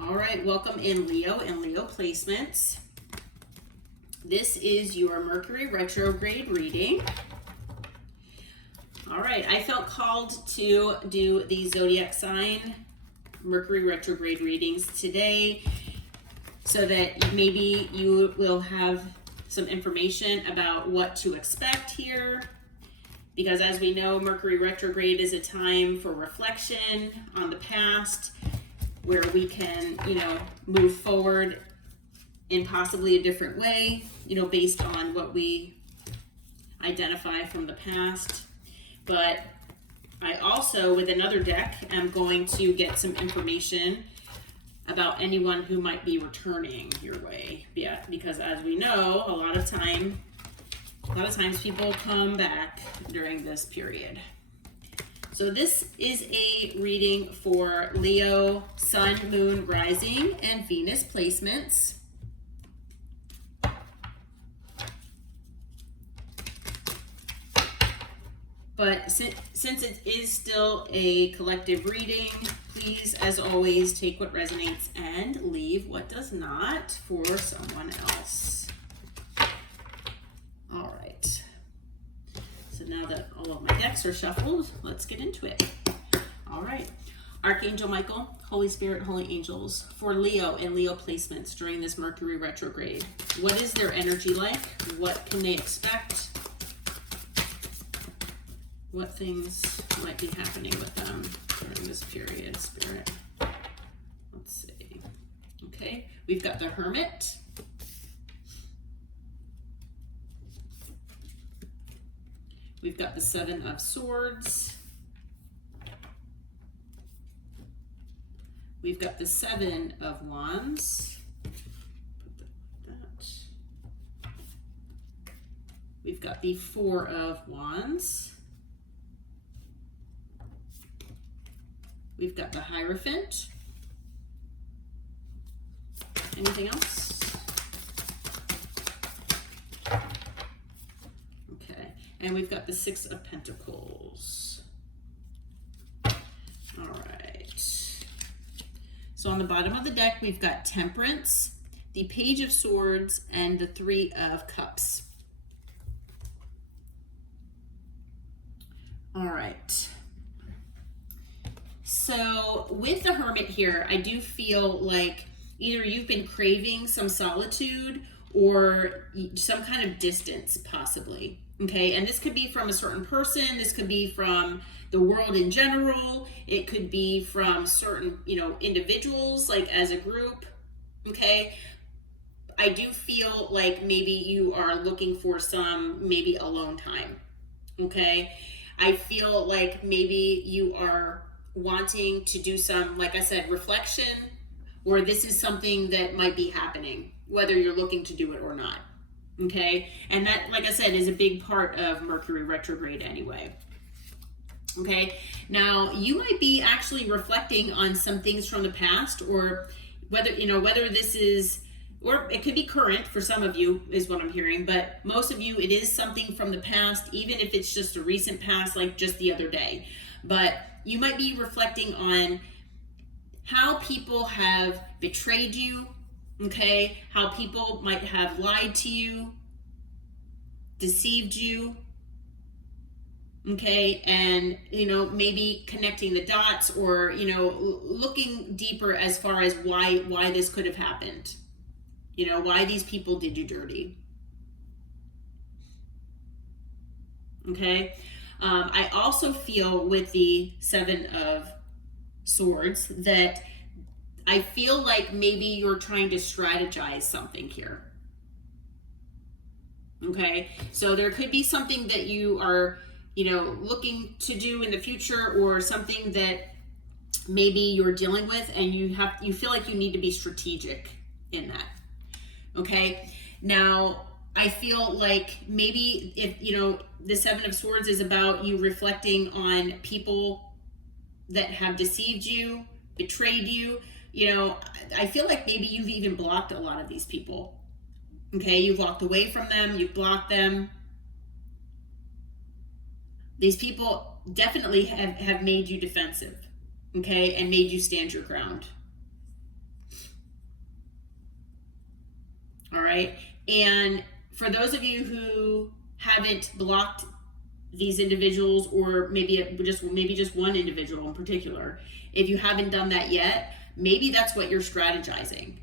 All right, welcome in Leo and Leo placements. This is your Mercury Retrograde reading. All right, I felt called to do the zodiac sign Mercury Retrograde readings today so that maybe you will have some information about what to expect here. Because as we know, Mercury Retrograde is a time for reflection on the past, where we can, move forward in possibly a different way, based on what we identify from the past. But I also, with another deck, am going to get some information about anyone who might be returning your way. Yeah, because as we know, a lot of times people come back during this period. So this is a reading for Leo, Sun, Moon, Rising, and Venus placements. But since it is still a collective reading, please, as always, take what resonates and leave what does not for someone else. All right. So now that all of my decks are shuffled, let's get into it. All right. Archangel Michael, Holy Spirit, Holy Angels, for Leo and Leo placements during this Mercury retrograde. What is their energy like? What can they expect? What things might be happening with them during this period, Spirit? Let's see. Okay, we've got the Hermit. We've got the Seven of Swords. We've got the Seven of Wands. Put that like that. We've got the Four of Wands. We've got the Hierophant. Anything else? And we've got the Six of Pentacles. All right. So on the bottom of the deck, we've got Temperance, the Page of Swords, and the Three of Cups. All right. So with the Hermit here, I do feel like either you've been craving some solitude or some kind of distance, possibly. Okay, and this could be from a certain person, this could be from the world in general, it could be from certain, individuals, like as a group, okay? I do feel like maybe you are looking for some, maybe alone time, okay? I feel like maybe you are wanting to do some, like I said, reflection, or this is something that might be happening, whether you're looking to do it or not. Okay, and that, like I said, is a big part of Mercury retrograde anyway. Okay, now you might be actually reflecting on some things from the past, or whether this is, or it could be current for some of you is what I'm hearing, but most of you, it is something from the past, even if it's just a recent past, like just the other day. But you might be reflecting on how people have betrayed you. Okay, how people might have lied to you, deceived you, okay, and, maybe connecting the dots or, looking deeper as far as why this could have happened, why these people did you dirty. Okay, I also feel with the Seven of Swords that I feel like maybe you're trying to strategize something here. Okay, so there could be something that you are, looking to do in the future, or something that maybe you're dealing with, and you feel like you need to be strategic in that. Okay, now I feel like maybe if the Seven of Swords is about you reflecting on people that have deceived you, betrayed you. I feel like maybe you've even blocked a lot of these people. Okay, you've walked away from them, you've blocked them. These people definitely have made you defensive, okay, and made you stand your ground. All right. And for those of you who haven't blocked these individuals, or maybe just one individual in particular, if you haven't done that yet, maybe that's what you're strategizing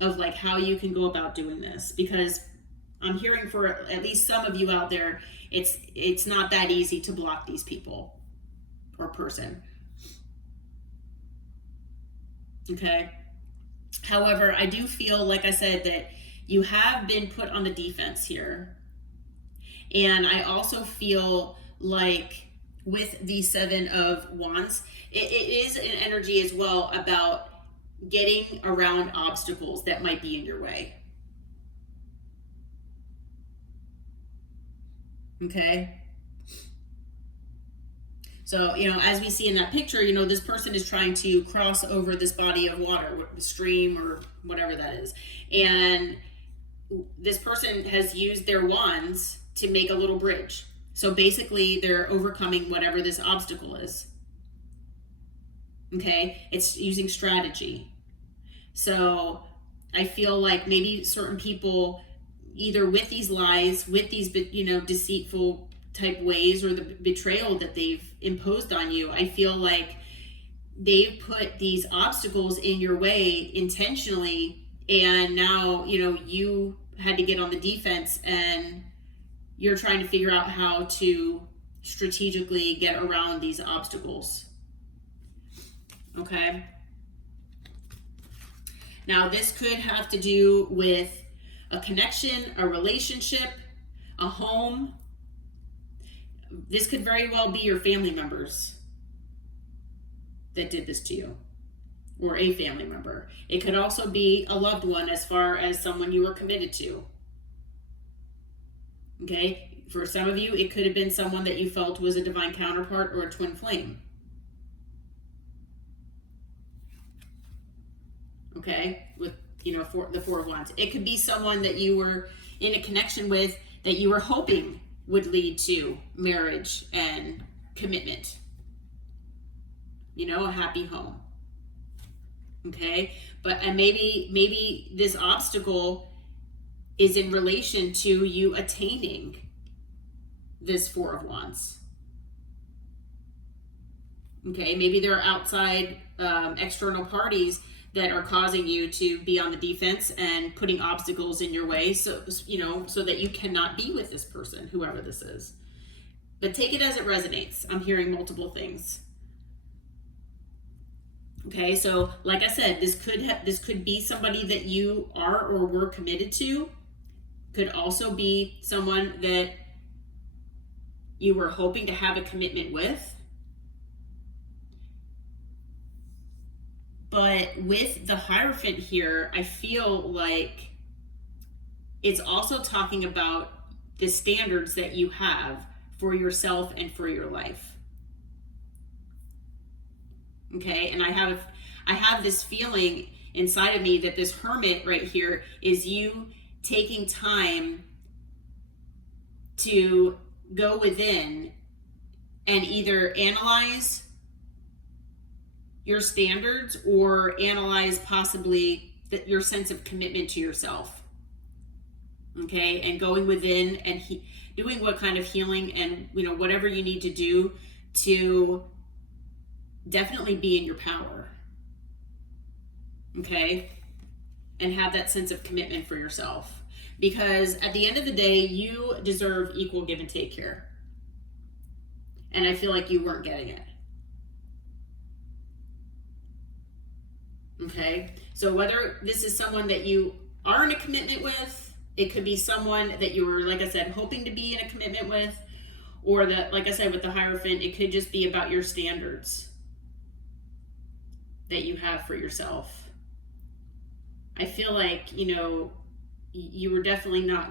of, like, how you can go about doing this, because I'm hearing for at least some of you out there, it's not that easy to block these people or person. Okay. However, I do feel, like I said, that you have been put on the defense here. And I also feel like with the Seven of Wands, it is an energy as well about getting around obstacles that might be in your way. Okay. So, as we see in that picture, this person is trying to cross over this body of water, the stream or whatever that is. And this person has used their wands to make a little bridge. So basically, they're overcoming whatever this obstacle is. Okay? It's using strategy. So I feel like maybe certain people, either with these lies, with these, deceitful type ways, or the betrayal that they've imposed on you, I feel like they've put these obstacles in your way intentionally, and now you had to get on the defense, and you're trying to figure out how to strategically get around these obstacles. Okay. Now, this could have to do with a connection, a relationship, a home. This could very well be your family members that did this to you, or a family member. It could also be a loved one, as far as someone you were committed to. Okay? For some of you, it could have been someone that you felt was a divine counterpart or a twin flame. Okay? With, for the Four of Wands. It could be someone that you were in a connection with that you were hoping would lead to marriage and commitment. A happy home. Okay? And maybe this obstacle is in relation to you attaining this Four of Wands. Okay? Maybe there are outside external parties that are causing you to be on the defense and putting obstacles in your way, so that you cannot be with this person, whoever this is. But take it as it resonates. I'm hearing multiple things. Okay, so like I said, this could be somebody that you are or were committed to. Could also be someone that you were hoping to have a commitment with. But with the Hierophant here, I feel like it's also talking about the standards that you have for yourself and for your life. Okay, and I have this feeling inside of me that this Hermit right here is you taking time to go within and either analyze your standards, or analyze possibly your sense of commitment to yourself. Okay, and going within and doing what kind of healing and whatever you need to do to definitely be in your power. Okay, and have that sense of commitment for yourself, because at the end of the day, you deserve equal give and take here, and I feel like you weren't getting it. Okay, so whether this is someone that you are in a commitment with, it could be someone that you were, like I said, hoping to be in a commitment with, or that, like I said, with the Hierophant, it could just be about your standards that you have for yourself. I feel like, you were definitely not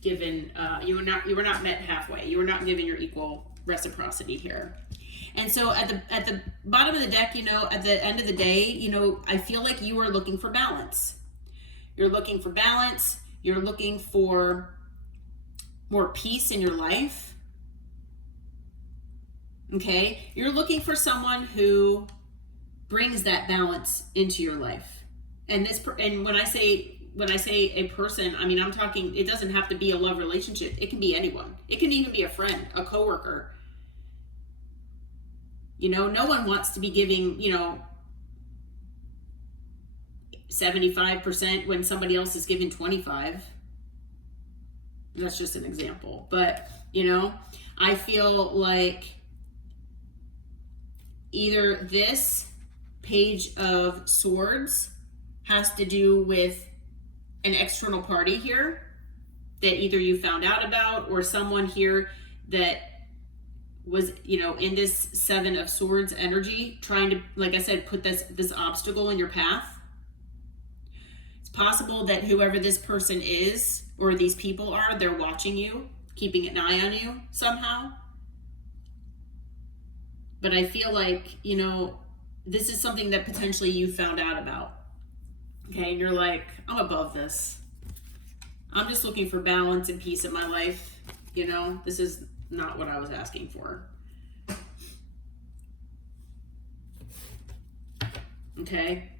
given, you were not met halfway. You were not given your equal reciprocity here. And so at the bottom of the deck, at the end of the day, I feel like you are looking for balance. You're looking for balance. You're looking for more peace in your life. Okay? You're looking for someone who brings that balance into your life. And when I say when I say a person, I mean, I'm talking, it doesn't have to be a love relationship. It can be anyone. It can even be a friend, a coworker. You know, no one wants to be giving, you know, 75% when somebody else is giving 25. That's just an example. But, you know, I feel like either this Page of Swords has to do with an external party here that either you found out about, or someone here that was, you know, in this Seven of Swords energy, trying to, like I said, put this obstacle in your path. It's possible that whoever this person is, or these people are, they're watching you, keeping an eye on you somehow. But I feel like, you know, this is something that potentially you found out about. Okay, and you're like, I'm above this. I'm just looking for balance and peace in my life. You know, this is not what I was asking for. Okay.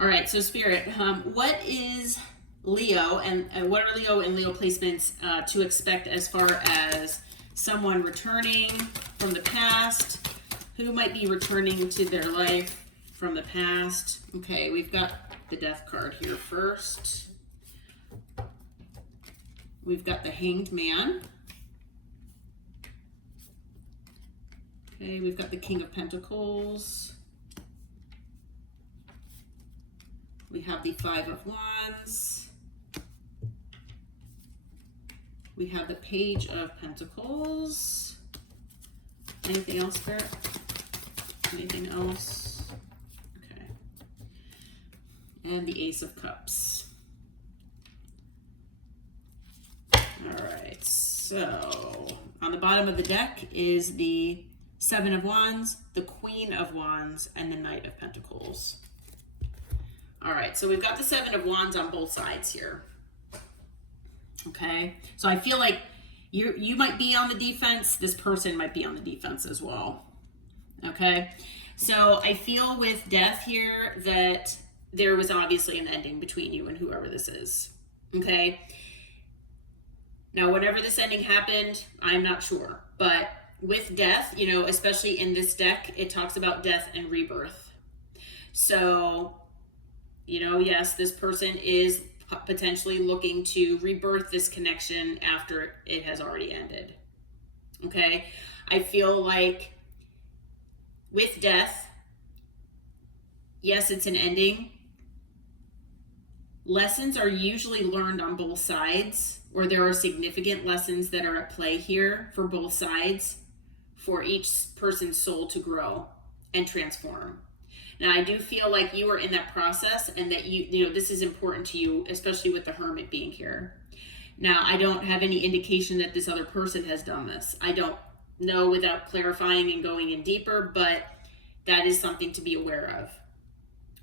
All right, so Spirit, what is Leo, and what are Leo and Leo placements to expect as far as someone returning from the past? Who might be returning to their life from the past? Okay, we've got the Death card here first. We've got the Hanged Man. Okay, we've got the King of Pentacles. We have the Five of Wands. We have the Page of Pentacles. Anything else, Spirit? Anything else? Okay. And the Ace of Cups. All right, so on the bottom of the deck is the Seven of Wands, the Queen of Wands, and the Knight of Pentacles. All right, so we've got the Seven of Wands on both sides here. Okay, so I feel like you might be on the defense. This person might be on the defense as well. Okay, so I feel with Death here that there was obviously an ending between you and whoever this is. Okay, now whenever this ending happened, I'm not sure. But with Death, you know, especially in this deck, it talks about death and rebirth. So, you know, yes, this person is potentially looking to rebirth this connection after it has already ended. Okay, I feel like with Death, yes, it's an ending. Lessons are usually learned on both sides, or there are significant lessons that are at play here for both sides, for each person's soul to grow and transform. Now, I do feel like you are in that process, and that you know, this is important to you, especially with the Hermit being here. Now, I don't have any indication that this other person has done this. I don't know without clarifying and going in deeper, but that is something to be aware of.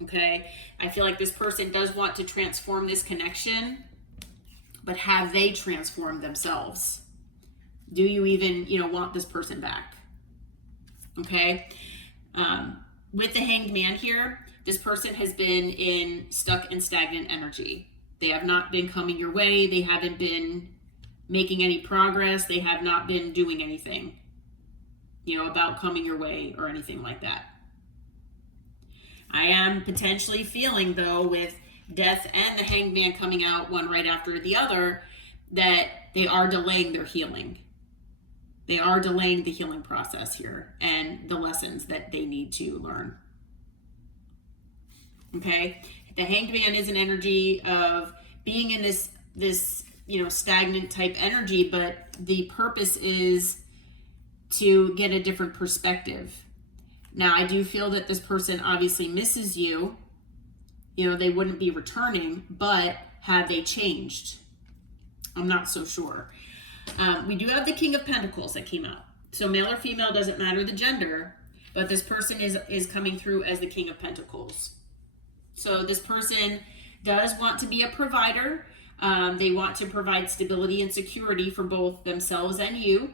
Okay? I feel like this person does want to transform this connection, but have they transformed themselves? Do you even, you know, want this person back? Okay? With the Hanged Man here, this person has been stuck in stagnant energy. They have not been coming your way. They haven't been making any progress. They have not been doing anything, you know, about coming your way or anything like that. I am potentially feeling, though, with Death and the Hanged Man coming out one right after the other, that they are delaying their healing. They are delaying the healing process here and the lessons that they need to learn. Okay? The Hanged Man is an energy of being in this you know, stagnant type energy, but the purpose is to get a different perspective. Now, I do feel that this person obviously misses you. You know, they wouldn't be returning, but have they changed? I'm not so sure. We do have the King of Pentacles that came out. So male or female, doesn't matter the gender, but this person is coming through as the King of Pentacles. So this person does want to be a provider. They want to provide stability and security for both themselves and you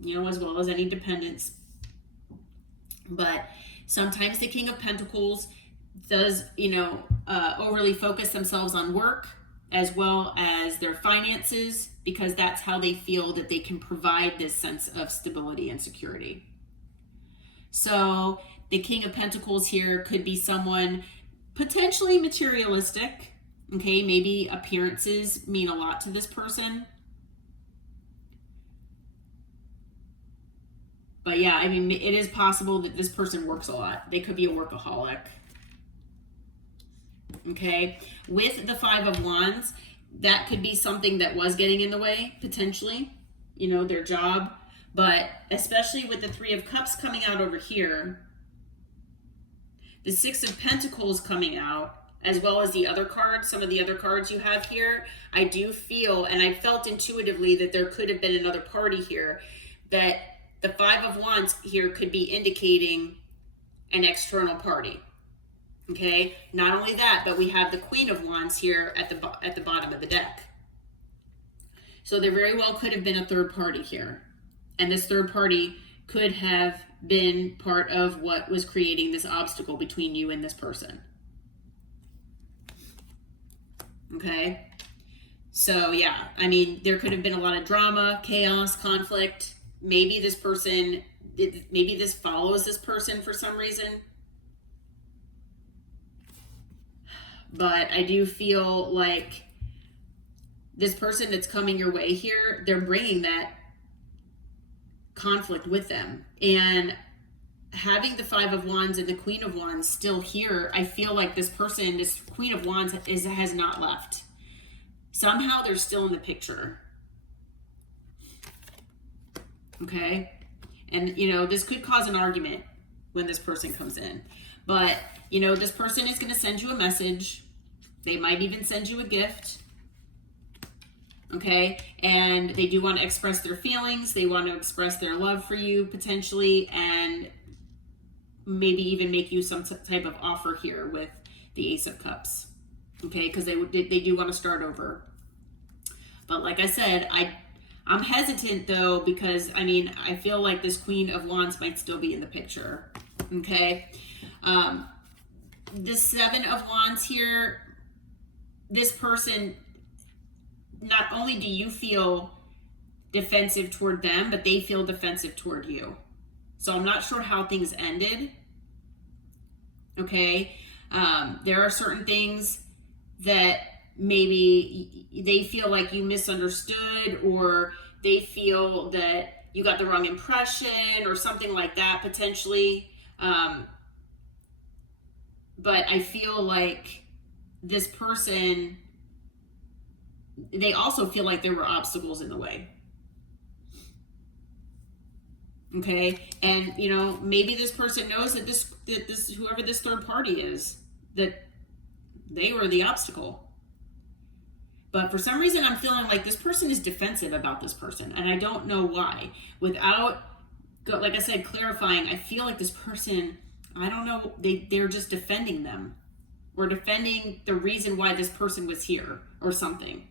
know, as well as any dependents. But sometimes the King of Pentacles does, overly focus themselves on work as well as their finances, because that's how they feel that they can provide this sense of stability and security. So the King of Pentacles here could be someone potentially materialistic. Okay, maybe appearances mean a lot to this person. But yeah, I mean, it is possible that this person works a lot. They could be a workaholic. Okay, with the Five of Wands, that could be something that was getting in the way, potentially, their job. But especially with the Three of Cups coming out over here, the Six of Pentacles coming out, as well as the other cards, some of the other cards you have here, I do feel, and I felt intuitively that there could have been another party here, that the Five of Wands here could be indicating an external party. Okay, not only that, but we have the Queen of Wands here at the bottom of the deck. So there very well could have been a third party here. And this third party could have been part of what was creating this obstacle between you and this person. Okay, so yeah, I mean, there could have been a lot of drama, chaos, conflict. Maybe this person, maybe this follows this person for some reason. But I do feel like this person that's coming your way here, they're bringing that conflict with them. And having the Five of Wands and the Queen of Wands still here, I feel like this person, this Queen of Wands has not left. Somehow they're still in the picture. Okay? And, this could cause an argument when this person comes in. But, this person is going to send you a message. They might even send you a gift. Okay? And they do want to express their feelings. They want to express their love for you, potentially. And maybe even make you some type of offer here with the Ace of Cups. Okay? Because they do want to start over. But like I said, I'm hesitant, though, because, I feel like this Queen of Wands might still be in the picture. Okay? The Seven of Wands here, this person, not only do you feel defensive toward them, but they feel defensive toward you. So I'm not sure how things ended. Okay? There are certain things that maybe they feel like you misunderstood, or they feel that you got the wrong impression or something like that, potentially. But I feel like this person, they also feel like there were obstacles in the way. Okay? And, maybe this person knows that this whoever this third party is, that they were the obstacle. But for some reason, I'm feeling like this person is defensive about this person. And I don't know why. Without, like I said, clarifying, I feel like this person, I don't know, they're just defending them. Or defending the reason why this person was here. Or something.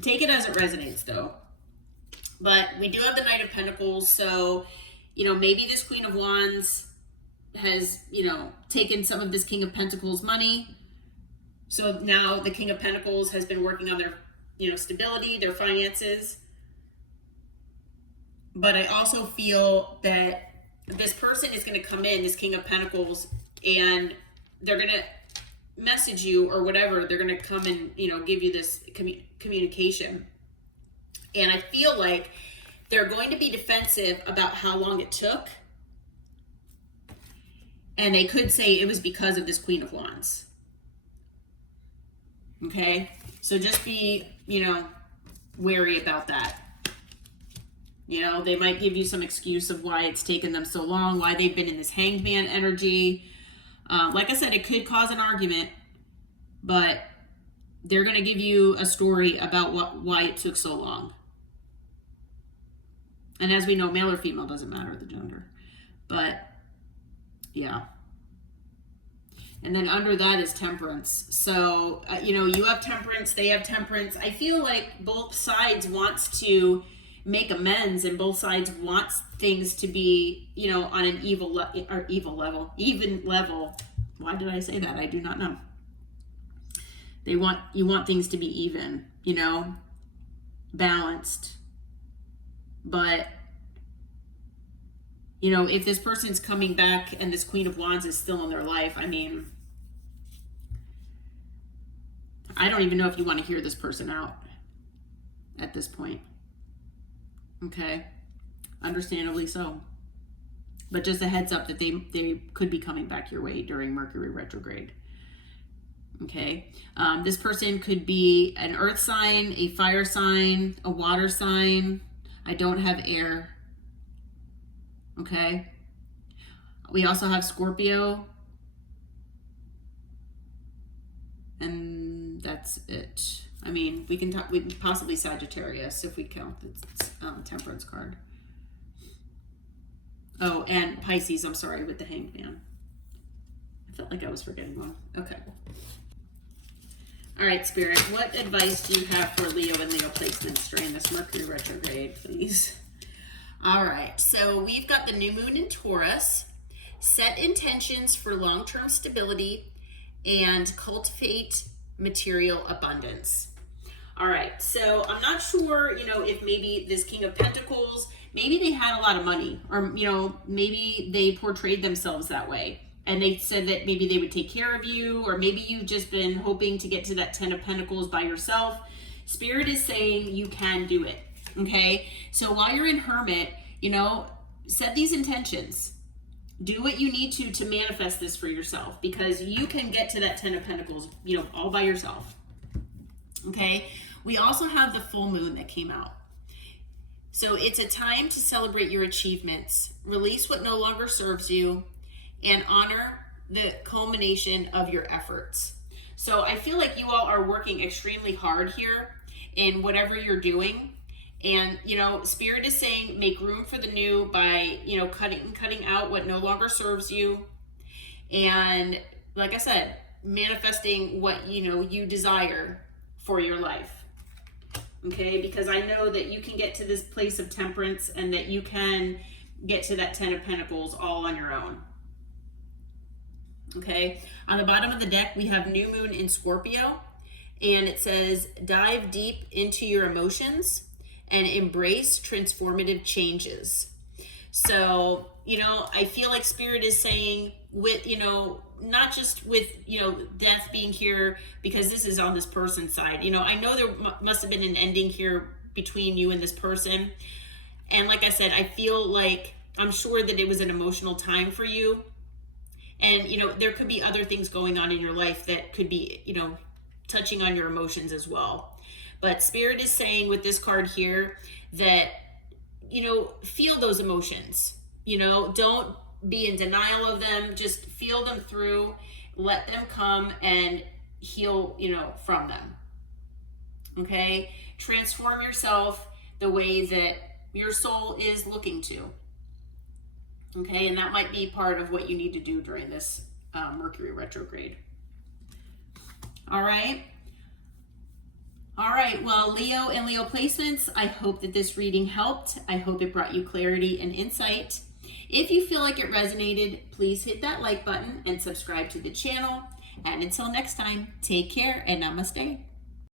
Take it as it resonates, though. But we do have the Knight of Pentacles. So, maybe this Queen of Wands has, taken some of this King of Pentacles money. So now the King of Pentacles has been working on their, stability, their finances. But I also feel that this person is going to come in, this King of Pentacles, and they're going to message you or whatever. They're going to come and, give you this communication. And I feel like they're going to be defensive about how long it took. And they could say it was because of this Queen of Wands. Okay, so just be, wary about that. They might give you some excuse of why it's taken them so long, why they've been in this Hanged Man energy. Like I said, it could cause an argument, but they're going to give you a story about why it took so long. And as we know, male or female doesn't matter, the gender. But, yeah. And then under that is Temperance. So, you have Temperance, they have Temperance. I feel like both sides wants to make amends, and both sides wants things to be, you know, on an even level. Why did I say that? I do not know. You want things to be even, you know, balanced. But, you know, if this person's coming back and this Queen of Wands is still in their life, I mean, I don't even know if you want to hear this person out at this point. Okay? Understandably so. But just a heads up that they could be coming back your way during Mercury retrograde. Okay? This person could be an earth sign, a fire sign, a water sign. I don't have air. Okay? We also have Scorpio. And that's it. I mean, we can possibly Sagittarius if we count the Temperance card. Oh, and Pisces, I'm sorry, with the Hanged Man. I felt like I was forgetting one. Okay. All right, Spirit, what advice do you have for Leo and Leo placements during this Mercury retrograde, please? All right, so we've got the new moon in Taurus. Set intentions for long-term stability and cultivate material abundance. All right, so I'm not sure, you know, if maybe this King of Pentacles, maybe they had a lot of money, or, you know, maybe they portrayed themselves that way. And they said that maybe they would take care of you, or maybe you've just been hoping to get to that 10 of Pentacles by yourself. Spirit is saying you can do it, okay? So while you're in Hermit, you know, set these intentions. Do what you need to manifest this for yourself, because you can get to that 10 of Pentacles, you know, all by yourself, okay? We also have the full moon that came out. So it's a time to celebrate your achievements, release what no longer serves you, and honor the culmination of your efforts. So I feel like you all are working extremely hard here in whatever you're doing. And, you know, Spirit is saying make room for the new by, you know, cutting out what no longer serves you. And like I said, manifesting what, you know, you desire for your life. Okay? Because I know that you can get to this place of temperance and that you can get to that 10 of Pentacles all on your own. Okay, on the bottom of the deck, we have new moon in Scorpio, and it says, dive deep into your emotions and embrace transformative changes. So, you know, I feel like Spirit is saying with, you know, not just with, you know, death being here, because this is on this person's side. You know, I know there must have been an ending here between you and this person. And like I said, I feel like, I'm sure that it was an emotional time for you. And, you know, there could be other things going on in your life that could be, you know, touching on your emotions as well. But Spirit is saying with this card here that, you know, feel those emotions. You know, don't be in denial of them. Just feel them through. Let them come and heal, you know, from them. Okay? Transform yourself the way that your soul is looking to. Okay, and that might be part of what you need to do during this Mercury retrograde. All right. All right, well, Leo and Leo placements, I hope that this reading helped. I hope it brought you clarity and insight. If you feel like it resonated, please hit that like button and subscribe to the channel. And until next time, take care and namaste.